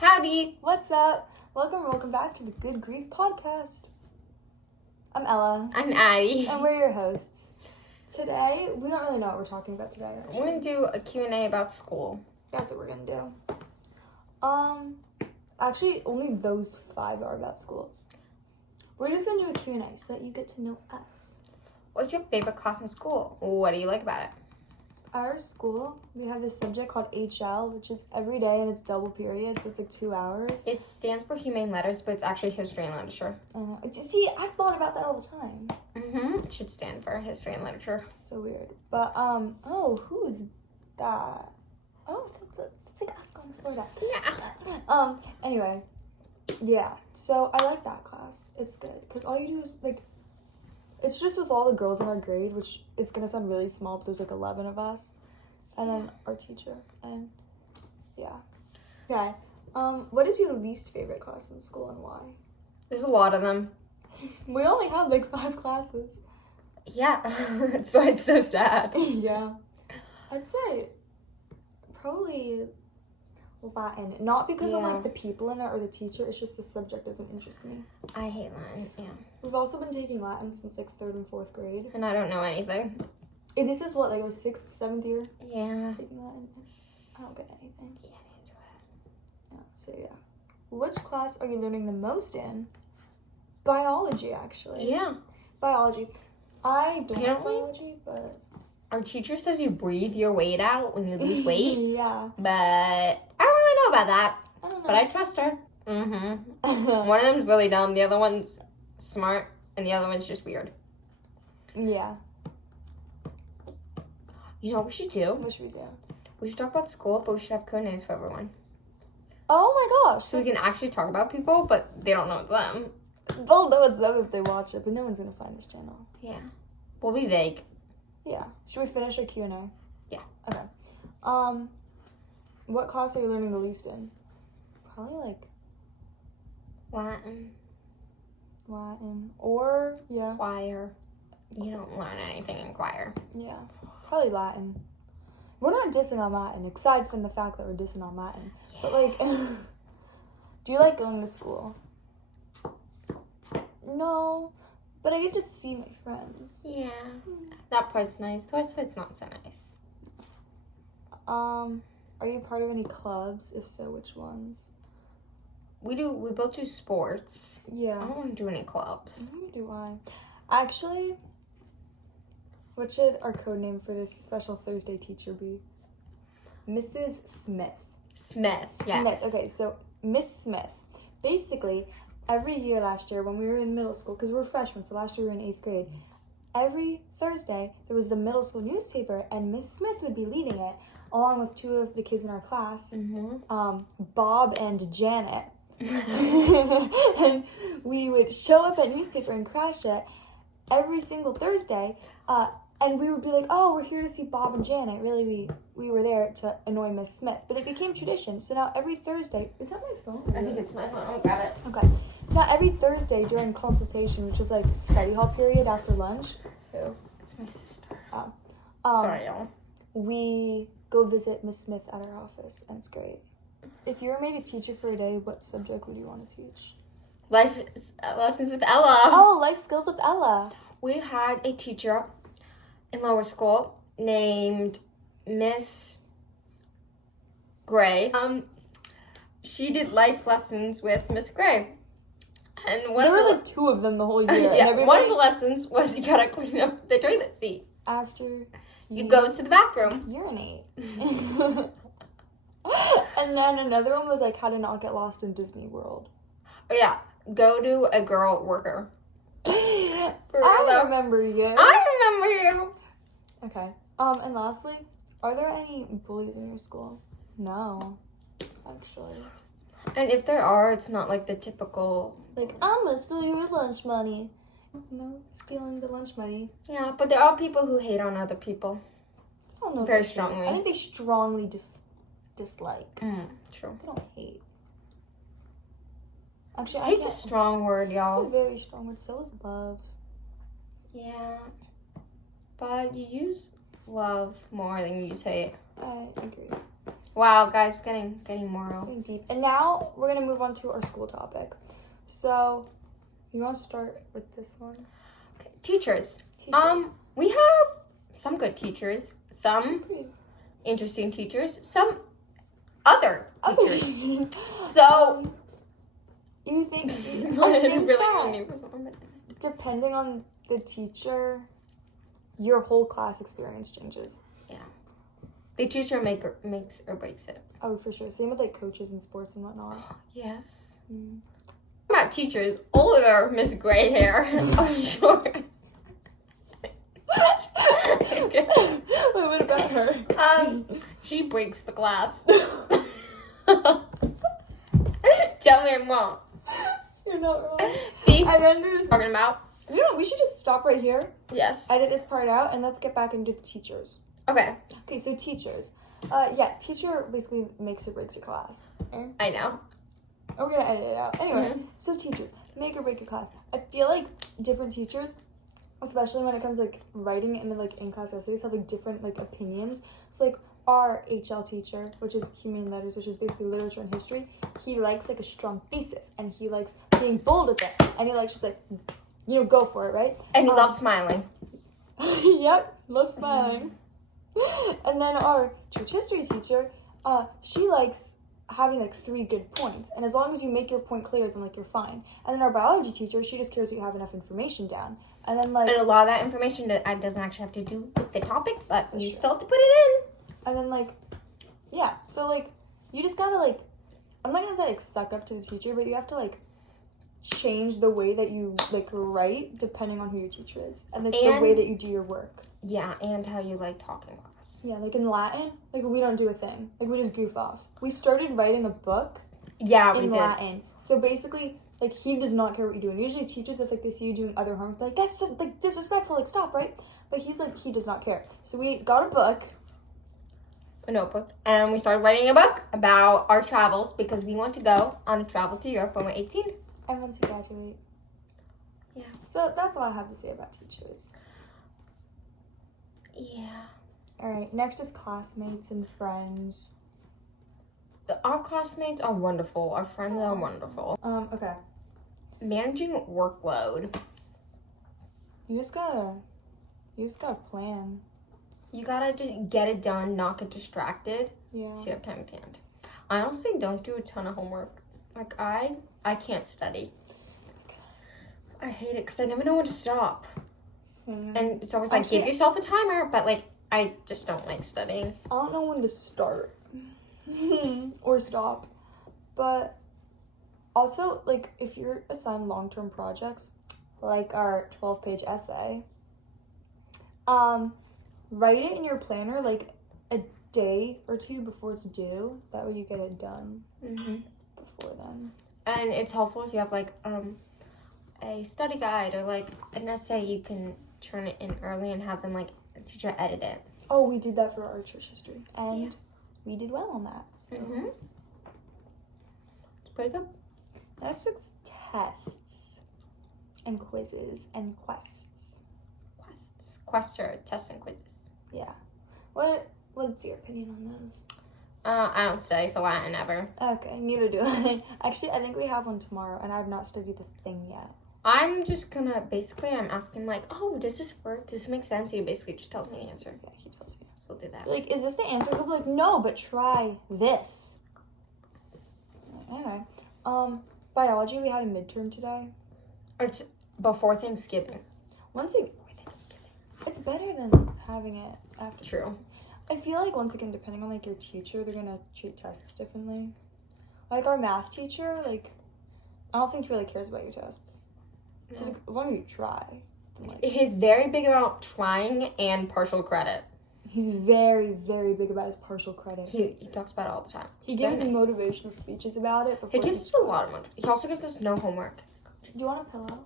Howdy! What's up? Welcome back to the Good Grief Podcast. I'm Ella. I'm Addie. And we're your hosts. Today, we don't really know what we're talking about today. We're going to do a Q&A about school. That's what we're going to do. Actually, only those 5 are about school. We're just going to do a Q&A so that you get to know us. What's your favorite class in school? What do you like about it? Our school, we have this subject called HL, which is every day and it's double period, so it's like 2 hours. It stands for Humane Letters, but it's actually History and Literature. See, I've thought about that all the time. It should stand for History and Literature. So weird. But, who's that? Oh, that's like us going Florida. Yeah. Anyway, yeah. So I like that class. It's good. Because all you do is, like, it's just with all the girls in our grade, which it's going to sound really small, but there's, like, 11 of us. And then our teacher. And, yeah. Okay. What is your least favorite class in school and why? There's a lot of them. We only have, like, 5 classes. Yeah. That's why it's so sad. Yeah. I'd say probably Latin. Not because of, like, the people in it or the teacher. It's just the subject doesn't interest me. I hate Latin, yeah. We've also been taking Latin since, like, 3rd and 4th grade. And I don't know anything. And this is what, like, it was 6th, 7th year? Yeah. Taking Latin. I don't get anything. Yeah, I enjoy it. Yeah, so yeah. Which class are you learning the most in? Biology, actually. Yeah. Biology. I don't like Apparently- biology, but... Our teacher says you breathe your weight out when you lose weight. Yeah. But I don't really know about that. I don't know. But I trust her. One of them's really dumb. The other one's smart. And the other one's just weird. Yeah. You know what we should do? What should we do? We should talk about school, but we should have code names for everyone. Oh my gosh. So we can actually talk about people, but they don't know it's them. They'll know it's them if they watch it, but no one's gonna find this channel. Yeah. We'll be vague. Yeah. Should we finish our Q&A? Yeah. Okay. What class are you learning the least in? Probably like Latin. Or yeah. Choir. You don't learn anything in choir. Yeah. Probably Latin. We're not dissing on Latin, aside from the fact that we're dissing on Latin. Yeah. But like do you like going to school? No. But I get to see my friends. Yeah. That part's nice. The rest of it's not so nice. Are you part of any clubs? If so, which ones? We both do sports. Yeah. I don't want to do any clubs. Neither do I. Actually, what should our code name for this special Thursday teacher be? Mrs. Smith. Smith, yes. Smith. Okay, so Miss Smith. Basically, every year last year when we were in middle school, because we were freshmen, so last year we were in 8th grade, every Thursday there was the middle school newspaper, and Miss Smith would be leading it, along with 2 of the kids in our class, Bob and Janet. And we would show up at newspaper and crash it every single Thursday, and we would be like, oh, we're here to see Bob and Janet. Really, we were there to annoy Miss Smith. But it became tradition. So now every Thursday... Is that my phone? I think it's my phone. Oh, got it. Okay. So now every Thursday during consultation, which is like study hall period after lunch... Who? It's my sister. Sorry, y'all. We go visit Miss Smith at her office, and it's great. If you were made a teacher for a day, what subject would you want to teach? Life lessons with Ella. Oh, life skills with Ella. We had a teacher in lower school named Miss Gray. She did life lessons with Miss Gray. And There were like 2 of them the whole year. Yeah, and one of the lessons was you gotta clean up the toilet seat. After You go to the bathroom. urinate. And then another one was like how to not get lost in Disney World. Oh yeah, go to a girl worker. For real, I though. remember you. I remember you. Okay. And lastly, are there any bullies in your school? No, actually. And if there are, it's not like the typical... Like, I'm gonna steal your lunch money. No, stealing the lunch money. Yeah, but there are people who hate on other people. I don't know. Very if they hate. strongly. I think they strongly dislike. True. They don't hate. Actually, Hate's a strong word, y'all. It's a very strong word. So is love. Yeah. But you use love more than you use hate. I agree. Wow, guys, we're getting moral. Getting deep. And now we're gonna move on to our school topic. So, you want to start with this one? Okay. Teachers. Teachers. We have some good teachers, some interesting teachers, some other teachers. So, you think? I think really depending on the teacher, your whole class experience changes. Yeah. The teacher makes or breaks it. Oh, for sure. Same with like coaches in sports and whatnot. Yes. Mm. About teachers, older Miss Gray Hair. I'm sure. What about her? She breaks the class. Tell me I'm wrong. You're not wrong. See? And then there's Talking about? You know, we should just stop right here. Yes. Edit this part out, and let's get back into the teachers. Okay. Okay, so teachers. Teacher basically makes or breaks your class. I know. We're gonna edit it out. Anyway, so teachers, make or break your class. I feel like different teachers, especially when it comes to, like, writing and, like, in-class essays, have, like, different, like, opinions. So, like, our HL teacher, which is human letters, which is basically literature and history, he likes, like, a strong thesis, and he likes being bold with it, and he likes just, like, go for it, right? And he loves smiling. Yep, love smiling. And then our church history teacher, she likes having, like, 3 good points, and as long as you make your point clear, then, like, you're fine. And then our biology teacher, she just cares that you have enough information down. And then, like... And a lot of that information that doesn't actually have to do with the topic, but you still have to put it in. And then, like, yeah, so, like, you just gotta, like, I'm not gonna say, like, suck up to the teacher, but you have to, like, change the way that you, like, write depending on who your teacher is. And, like, the way that you do your work. Yeah, and how you like talking with us. Yeah, like, in Latin, like, we don't do a thing. Like, we just goof off. We started writing a book in Latin. So, basically, like, he does not care what you do. And usually teachers, if, like, they see you doing other homework, they're like, that's, so, like, disrespectful, like, stop, right? But he's, like, he does not care. So, we got a book. A notebook, and we started writing a book about our travels because we want to go on a travel to Europe when we're 18. And once you graduate. Yeah. So that's all I have to say about teachers. Yeah. Alright, next is classmates and friends. Our classmates are wonderful. Our friends are wonderful. Okay. Managing workload. You just gotta plan. You gotta just get it done, not get distracted. Yeah. So you have time at the end. I honestly don't do a ton of homework. Like, I can't study. I hate it because I never know when to stop. Same. And it's always like, give yourself a timer, but, like, I just don't like studying. I don't know when to start. Or stop. But also, like, if you're assigned long-term projects, like our 12-page essay, write it in your planner, like, a day or 2 before it's due. That way you get it done before then. And it's helpful if you have, like, a study guide or, like, an essay. You can turn it in early and have them, like, a teacher edit it. Oh, we did that for our church history. And we did well on that. So. It's pretty good. Next is tests and quizzes and quests. Tests and quizzes. Yeah. What's your opinion on those? I don't study for Latin ever. Okay, neither do I. Actually, I think we have one tomorrow, and I have not studied the thing yet. I'm just gonna, I'm asking, like, oh, does this work? Does this make sense? He basically just tells me the answer. Yeah, he tells you. So I'll do that. Like, is this the answer? He'll be like, no, but try this. Anyway, biology, we had a midterm today. It's before Thanksgiving. It's better than having it after. True. I feel like, once again, depending on, like, your teacher, they're gonna treat tests differently. Like, our math teacher, like, I don't think he really cares about your tests. No. Like, as long as you try. Then, like, He's very big about trying and partial credit. he's very, very big about his partial credit. He talks about it all the time. He gives motivational speeches about it. He gives us a lot of motivation. He also gives us no homework. Do you want a pillow?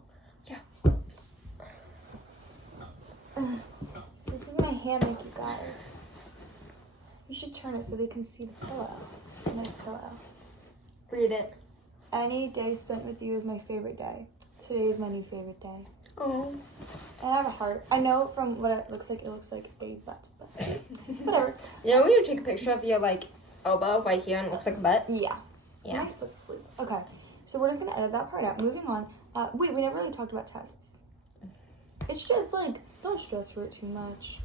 Yeah. So this is my hammock, you guys. You should turn it so they can see the pillow. It's a nice pillow. Read it. Any day spent with you is my favorite day. Today is my new favorite day. Oh. And I have a heart. I know from what it looks like a butt, but whatever. Yeah, we would take a picture of your, like, elbow right here and it looks like a butt. Yeah. Yeah. My foot's asleep. Okay. So we're just going to edit that part out. Moving on. Wait, we never really talked about tests. It's just like, don't stress for it too much.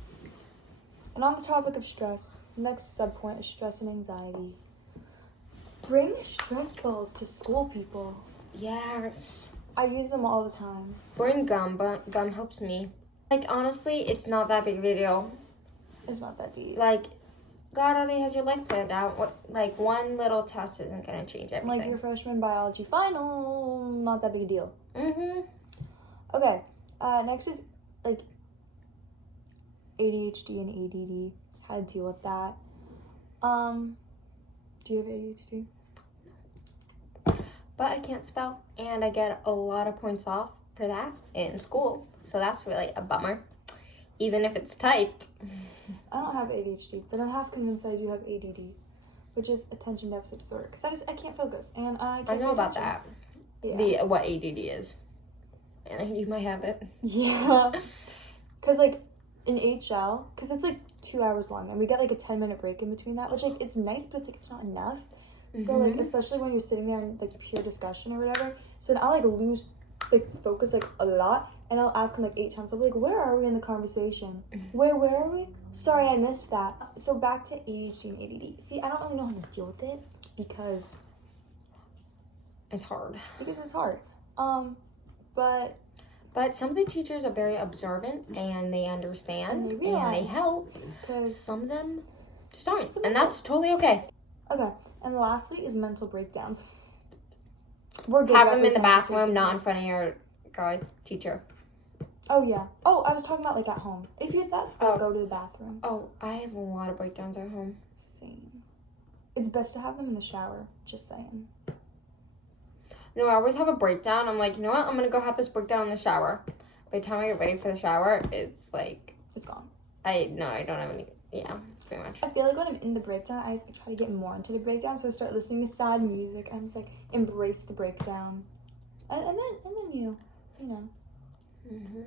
And on the topic of stress, next sub-point is stress and anxiety. Bring stress balls to school, people. Yes. I use them all the time. Bring gum, but gum helps me. Like, honestly, it's not that big of a deal. It's not that deep. Like, God already has your life planned out. What, like, one little test isn't going to change everything. Like your freshman biology final, not that big a deal. Mm-hmm. Okay, next is, like, ADHD and ADD. How to deal with that. Do you have ADHD? But I can't spell, and I get a lot of points off for that in school. So that's really a bummer, even if it's typed. I don't have ADHD, but I'm half convinced I do have ADD, which is attention deficit disorder. Because I can't focus, and I can't I know pay about attention. that. Yeah. What ADD is. And you might have it. Yeah. Because, like, in HL, because it's, like, 2 hours long, and we get, like, a 10-minute break in between that, which, like, it's nice, but it's, like, it's not enough. So, like, especially when you're sitting there in, like, pure discussion or whatever. So then I'll, like, lose, like, focus, like, a lot. And I'll ask him, like, 8 times. I'll be like, where are we in the conversation? Where are we? Sorry, I missed that. So back to ADHD and ADD. See, I don't really know how to deal with it because It's hard. it's hard. But some of the teachers are very observant and they understand And they and they realize. help. because Some of them just aren't. Some And of them- that's totally okay. okay. And lastly is mental breakdowns. We're good Have them in the representatives bathroom, not in this. front of your guy teacher. Oh yeah. Oh, I was talking about like at home. If it's at school, Oh. go to the bathroom. Oh, I have a lot of breakdowns at home. Same. It's best to have them in the shower. Just saying. No, I always have a breakdown. I'm like, you know what? I'm going to go have this breakdown in the shower. By the time I get ready for the shower, it's like, It's gone. I don't have any, yeah, pretty much. I feel like when I'm in the breakdown, I just try to get more into the breakdown. So I start listening to sad music. I'm just like embrace the breakdown, and then you know. Mm-hmm.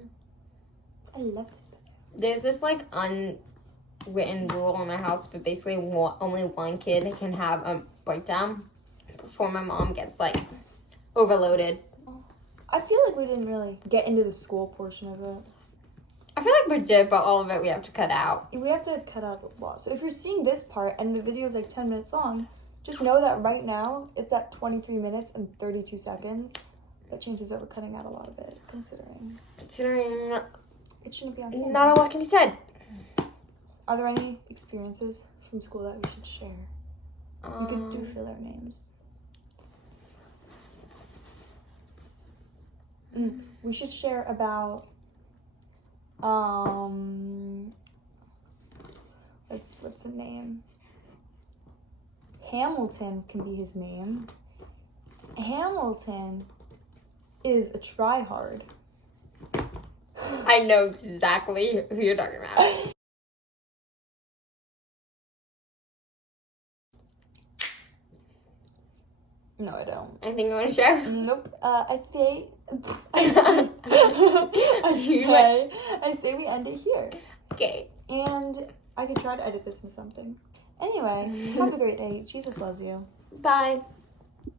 I love this book. There's this like unwritten rule in my house, but basically only one kid can have a breakdown before my mom gets like overloaded. I feel like we didn't really get into the school portion of it. I feel like we did, but all of it we have to cut out. We have to cut out a lot. So if you're seeing this part and the video is like 10 minutes long, just know that right now it's at 23 minutes and 32 seconds. But chances are we're cutting out a lot of it, considering it shouldn't be on camera. Not a lot can be said. Are there any experiences from school that we should share? We could do filler names. We should share about what's the name? Hamilton can be his name. Hamilton is a tryhard. I know exactly who you're talking about. No, I don't. Anything you want to share? Nope. I say we end it here. Okay. And I could try to edit this into something. Anyway, have a great day. Jesus loves you. Bye.